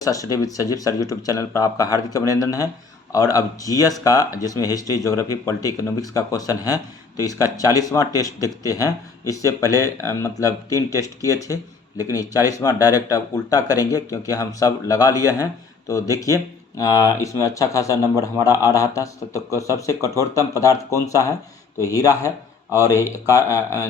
Study with सजीव sir YouTube channel पर आपका हार्दिक अभिनंदन है। और अब जीएस का जिसमें हिस्ट्री, ज्योग्राफी, पॉलिटी, इकोनॉमिक्स का क्वेश्चन है, तो इसका 40वां टेस्ट देखते हैं। इससे पहले मतलब 3 टेस्ट किए थे, लेकिन ये 40वां डायरेक्ट अब उल्टा करेंगे क्योंकि हम सब लगा लिए हैं। तो देखिए इसमें अच्छा खासा नंबर हमारा आ रहा था। तो सबसे कठोरतम पदार्थ कौन सा है? तो हीरा है। और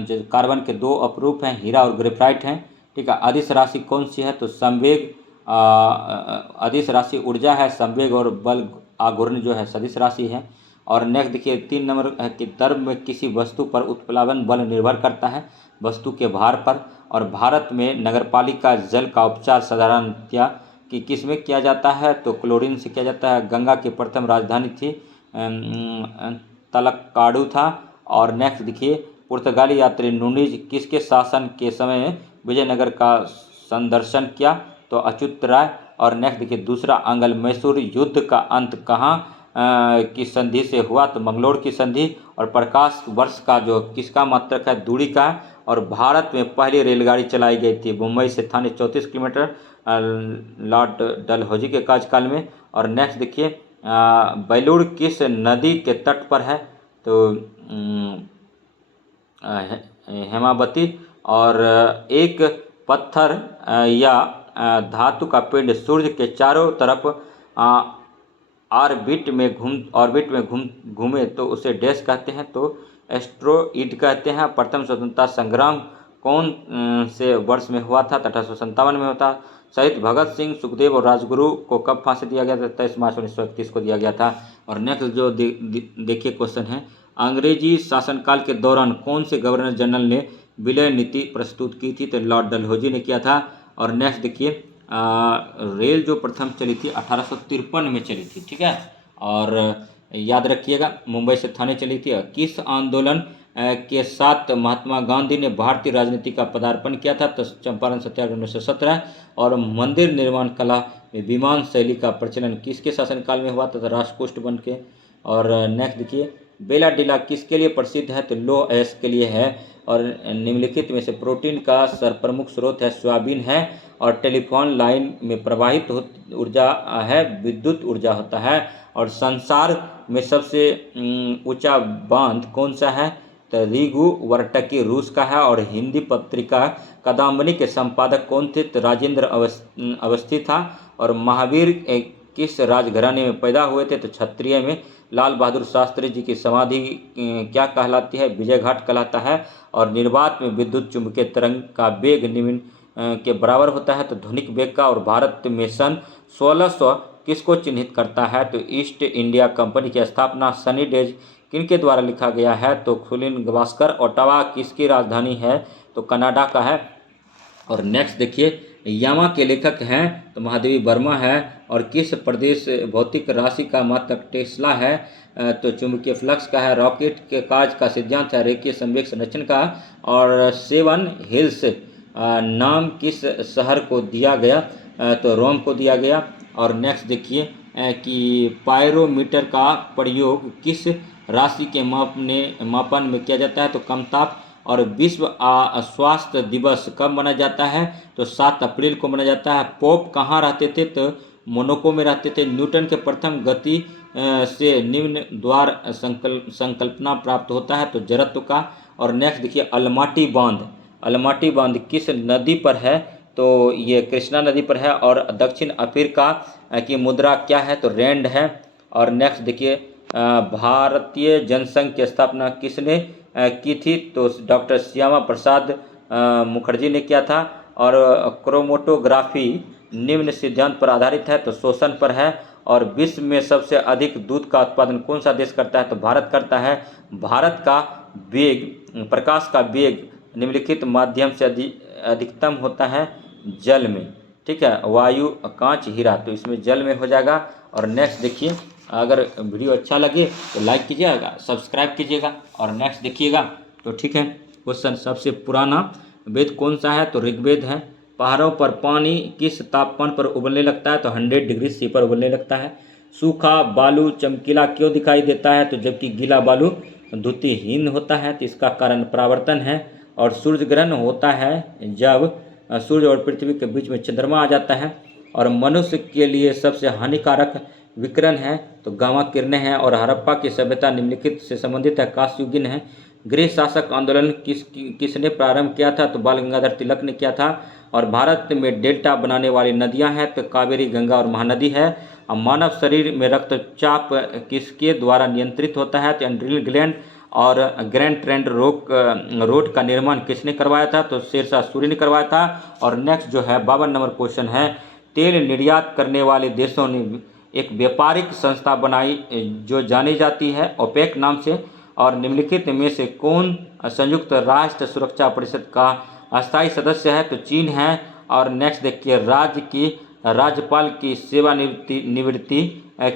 जो कार्बन के 2 अपरूप हैं, हीरा और ग्रेफाइट हैं। ठीक है। अदिश राशि कौन सी है? तो संवेग अदिश राशि ऊर्जा है। संवेग और बल आघूर्ण जो है सदिश राशि है। और नेक्स्ट देखिए 3 नंबर है कि द्रव में किसी वस्तु पर उत्प्लावन बल निर्भर करता है वस्तु के भार पर। और भारत में नगरपालिका जल का उपचार साधारणतया कि किस में किया जाता है? तो क्लोरीन से किया जाता है। गंगा की प्रथम राजधानी थी तलक्काडू था। और नेक्स्ट देखिए पुर्तगाली यात्री नूनीज किसके शासन के समय विजयनगर का संदर्शन किया? तो अच्युत राय। और नेक्स्ट देखिए दूसरा अंगल मैसूर युद्ध का अंत कहाँ की संधि से हुआ? तो मंगलोर की संधि। और प्रकाश वर्ष का जो किसका मात्रक है? दूरी का है। और भारत में पहली रेलगाड़ी चलाई गई थी मुंबई से थाने 34 किलोमीटर लॉर्ड डलहौजी के कार्यकाल में। और नेक्स्ट देखिए बेलूर किस नदी के तट पर है? तो हेमावती। और एक पत्थर या धातु का पिंड सूर्य के चारों तरफ ऑर्बिट में घूमे तो उसे डैश कहते हैं? तो एस्ट्रोइड कहते हैं। प्रथम स्वतंत्रता संग्राम कौन से वर्ष में हुआ था? 1857 में होता। शहीद भगत सिंह, सुखदेव और राजगुरु को कब फांसी दिया गया था? 23 मार्च 1931 को दिया गया था। और नेक्स्ट जो देखिए क्वेश्चन है, अंग्रेजी शासनकाल के दौरान कौन से गवर्नर जनरल ने विलय नीति प्रस्तुत की थी? तो लॉर्ड डलहौजी ने किया था। और नेक्स्ट देखिए रेल जो प्रथम चली थी 1853 में चली थी। ठीक है। और याद रखिएगा मुंबई से थाने चली थी। किस आंदोलन के साथ महात्मा गांधी ने भारतीय राजनीति का पदार्पण किया था? तो चंपारण सत्याग्रह 1917। और मंदिर निर्माण कला में विमान शैली का प्रचलन किसके शासनकाल में हुआ था? तो राष्ट्रकूट बन के। और नेक्स्ट देखिए बेला डीला किसके लिए प्रसिद्ध है? तो लो एस के लिए है। और निम्नलिखित में से प्रोटीन का सर्वप्रमुख स्रोत है सोयाबीन है। और टेलीफोन लाइन में प्रवाहित ऊर्जा है विद्युत ऊर्जा होता है। और संसार में सबसे ऊंचा बांध कौन सा है? तो रीगु वर्टकी रूस का है। और हिंदी पत्रिका कादम्बनी के संपादक कौन थे? तो राजेंद्र अवस्थी था। और महावीर किस राजघराने में पैदा हुए थे? तो क्षत्रिय में। लाल बहादुर शास्त्री जी की समाधि क्या कहलाती है? विजय घाट कहलाता है। और निर्वात में विद्युत चुंबकीय तरंग का वेग निम्न के बराबर होता है तो ध्वनिक वेग का। और भारत में सन 1600 किसको चिन्हित करता है? तो ईस्ट इंडिया कंपनी की स्थापना सनी डेज किनके द्वारा लिखा गया है? तो खुलिन गवास्कर। ओटावा किसकी राजधानी है? तो कनाडा का है। और नेक्स्ट देखिए यामा के लेखक हैं तो महादेवी वर्मा है। और किस प्रदेश भौतिक राशि का मात्रक टेस्ला है? तो चुंबकीय फ्लक्स का है। रॉकेट के कार्य का सिद्धांत है रेखीय संवेग संरक्षण का। और 7 हिल्स नाम किस शहर को दिया गया? तो रोम को दिया गया। और नेक्स्ट देखिए कि पायरोमीटर का प्रयोग किस राशि के मापन में किया जाता है? तो कमताप। और विश्व स्वास्थ्य दिवस कब मनाया जाता है? तो 7 अप्रैल को मनाया जाता है। पोप कहाँ रहते थे? तो मोनाको में रहते थे। न्यूटन के प्रथम गति से निम्न द्वार संकल्पना प्राप्त होता है तो जड़त्व का। और नेक्स्ट देखिए अलमाटी बांध किस नदी पर है? तो ये कृष्णा नदी पर है। और दक्षिण अफ्रीका की मुद्रा क्या है? तो रैंड है। और नेक्स्ट देखिए भारतीय जनसंघ की स्थापना किसने की थी? तो डॉक्टर श्यामा प्रसाद मुखर्जी ने किया था। और क्रोमेटोग्राफी निम्न सिद्धांत पर आधारित है तो शोषण पर है। और विश्व में सबसे अधिक दूध का उत्पादन कौन सा देश करता है? तो भारत करता है। भारत का वेग प्रकाश का वेग निम्नलिखित माध्यम से अधिकतम होता है जल में। ठीक है। वायु, कांच, हीरा। तो इसमें जल में हो जाएगा। और नेक्स्ट देखिए अगर वीडियो अच्छा लगे तो लाइक कीजिएगा, सब्सक्राइब कीजिएगा। और नेक्स्ट देखिएगा तो ठीक है। क्वेश्चन सबसे पुराना वेद कौन सा है? तो ऋग्वेद है। पहाड़ों पर पानी किस तापमान पर उबलने लगता है? तो 100 डिग्री सी पर उबलने लगता है। सूखा बालू चमकीला क्यों दिखाई देता है? तो जबकि गीला बालू द्युतिहीन होता है तो इसका कारण परावर्तन है। और सूर्य ग्रहण होता है जब सूर्य और पृथ्वी के बीच में चंद्रमा आ जाता है। और मनुष्य के लिए सबसे हानिकारक विकिरण है तो गामा किरणें हैं। और हड़प्पा की सभ्यता निम्नलिखित से संबंधित है, कांस्ययुगीन है। गृह शासक आंदोलन किसने प्रारंभ किया था तो बाल गंगाधर तिलक ने किया था। और भारत में डेल्टा बनाने वाली नदियां हैं तो कावेरी, गंगा और महानदी है। और मानव शरीर में रक्तचाप किसके द्वारा नियंत्रित होता है तो एड्रिनल ग्लैंड। और ग्रैंड ट्रेंड रोड का निर्माण किसने करवाया था तो शेरशाह सूरी ने करवाया था। और नेक्स्ट जो है 52 नंबर क्वेश्चन है, तेल निर्यात करने वाले देशों ने एक व्यापारिक संस्था बनाई जो जानी जाती है ओपेक नाम से। और निम्नलिखित में से कौन संयुक्त राष्ट्र सुरक्षा परिषद का अस्थायी सदस्य है तो चीन है। और नेक्स्ट देखिए, राज्यपाल की सेवानिवृत्ति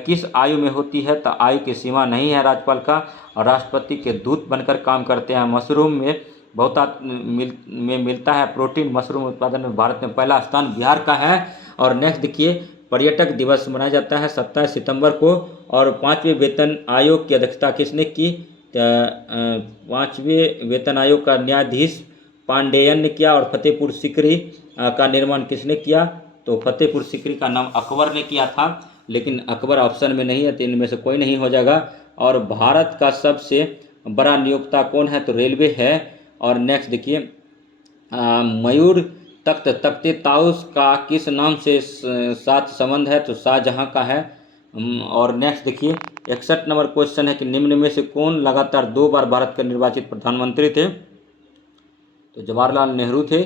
किस आयु में होती है तो आयु की सीमा नहीं है राज्यपाल का। और राष्ट्रपति के दूत बनकर काम करते हैं। मशरूम में बहुतायत में मिलता है प्रोटीन। मशरूम उत्पादन में भारत में पहला स्थान बिहार का है। और नेक्स्ट देखिए, पर्यटक दिवस मनाया जाता है 27 सितंबर को। और 5वें वेतन आयोग की अध्यक्षता किसने की? 5वें वेतन आयोग का न्यायाधीश पांडेयन ने किया। और फतेहपुर सीकरी का निर्माण किसने किया तो फतेहपुर सीकरी का नाम अकबर ने किया था, लेकिन अकबर ऑप्शन में नहीं है तो इनमें से कोई नहीं हो जाएगा। और भारत का सबसे बड़ा नियोक्ता कौन है तो रेलवे है। और नेक्स्ट देखिए, मयूर तख्ते ताउस का किस नाम से साथ संबंध है तो शाहजहां का है। और नेक्स्ट देखिए 61 नंबर क्वेश्चन है कि निम्न में से कौन लगातार 2 बार भारत के निर्वाचित प्रधानमंत्री थे तो जवाहरलाल नेहरू थे।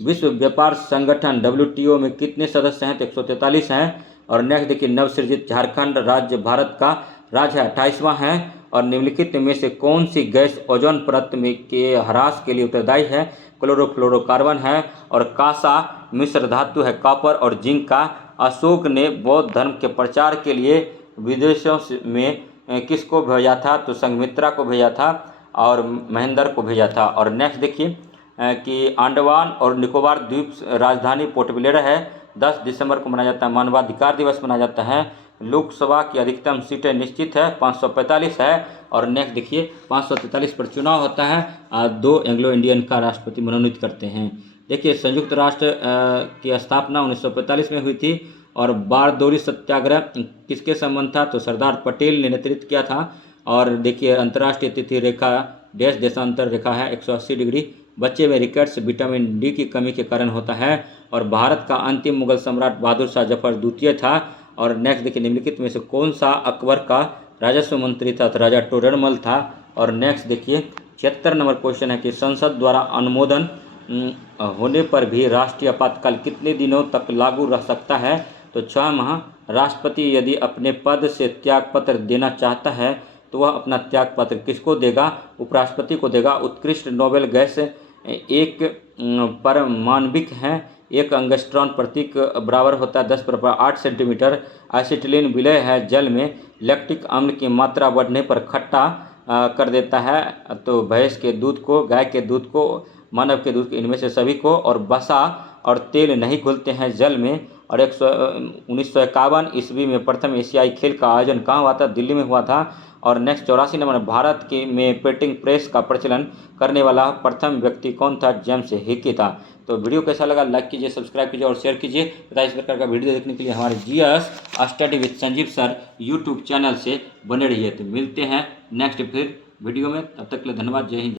विश्व व्यापार संगठन WTO में कितने सदस्य हैं तो 143 हैं। और नेक्स्ट देखिए, नवसृजित झारखंड राज्य भारत का राज्य 28वां है। और निम्नलिखित में से कौन सी गैस ओजोन परत में के ह्रास के लिए उत्तरदायी है? क्लोरोफ्लोरोकार्बन है। और कांसा मिश्र धातु है कॉपर और जिंक का। अशोक ने बौद्ध धर्म के प्रचार के लिए विदेशों में किसको भेजा था तो संघमित्रा को भेजा था और महेंद्र को भेजा था। और नेक्स्ट देखिए कि अंडमान और निकोबार द्वीप राजधानी पोर्ट ब्लेयर है। 10 दिसंबर को मनाया जाता है मानवाधिकार दिवस मनाया जाता है। लोकसभा की अधिकतम सीटें निश्चित है 545 है। और नेक्स्ट देखिए 543 पर चुनाव होता है। 2 एंग्लो इंडियन का राष्ट्रपति मनोनीत करते हैं। देखिए, संयुक्त राष्ट्र की स्थापना 1945 में हुई थी। और बारदौरी सत्याग्रह किसके संबंध था तो सरदार पटेल ने नेतृत्व किया था। और देखिए, अंतर्राष्ट्रीय तिथि रेखा देश देशांतर रेखा है 180 डिग्री। बच्चे में रिकेट्स विटामिन डी की कमी के कारण होता है। और भारत का अंतिम मुगल सम्राट बहादुर शाह जफर द्वितीय था। और नेक्स्ट देखिए, निम्नलिखित में से कौन सा अकबर का राजस्व मंत्री था तो राजा टोडरमल था। और नेक्स्ट देखिए 76 नंबर क्वेश्चन है कि संसद द्वारा अनुमोदन होने पर भी राष्ट्रीय आपातकाल कितने दिनों तक लागू रह सकता है तो 6 माह। राष्ट्रपति यदि अपने पद से त्यागपत्र देना चाहता है तो वह अपना त्यागपत्र किसको देगा? उपराष्ट्रपति को देगा। उत्कृष्ट नोबेल गैस एक परमाणविक है। 1 एंगस्ट्रॉन प्रतीक बराबर होता है 10⁸ सेंटीमीटर। एसिटिलीन विलय है जल में। लैक्टिक अम्ल की मात्रा बढ़ने पर खट्टा कर देता है तो भैंस के दूध को, गाय के दूध को, मानव के दूध को, इनमें से सभी को। और वसा और तेल नहीं घुलते हैं जल में। और 1951 ईस्वी में प्रथम एशियाई खेल का आयोजन कहाँ हुआ था? दिल्ली में हुआ था। और नेक्स्ट 84 नंबर, भारत के में प्रिंटिंग प्रेस का प्रचलन करने वाला प्रथम व्यक्ति कौन था? जेम्स हिकी था। तो वीडियो कैसा लगा लाइक कीजिए, सब्सक्राइब कीजिए और शेयर कीजिए तथा इस प्रकार का वीडियो देखने के लिए हमारे GS study with Sanjeev sir YouTube channel से बने रहिए। तो मिलते हैं नेक्स्ट फिर वीडियो में, तब तक के लिए धन्यवाद। जय हिंद।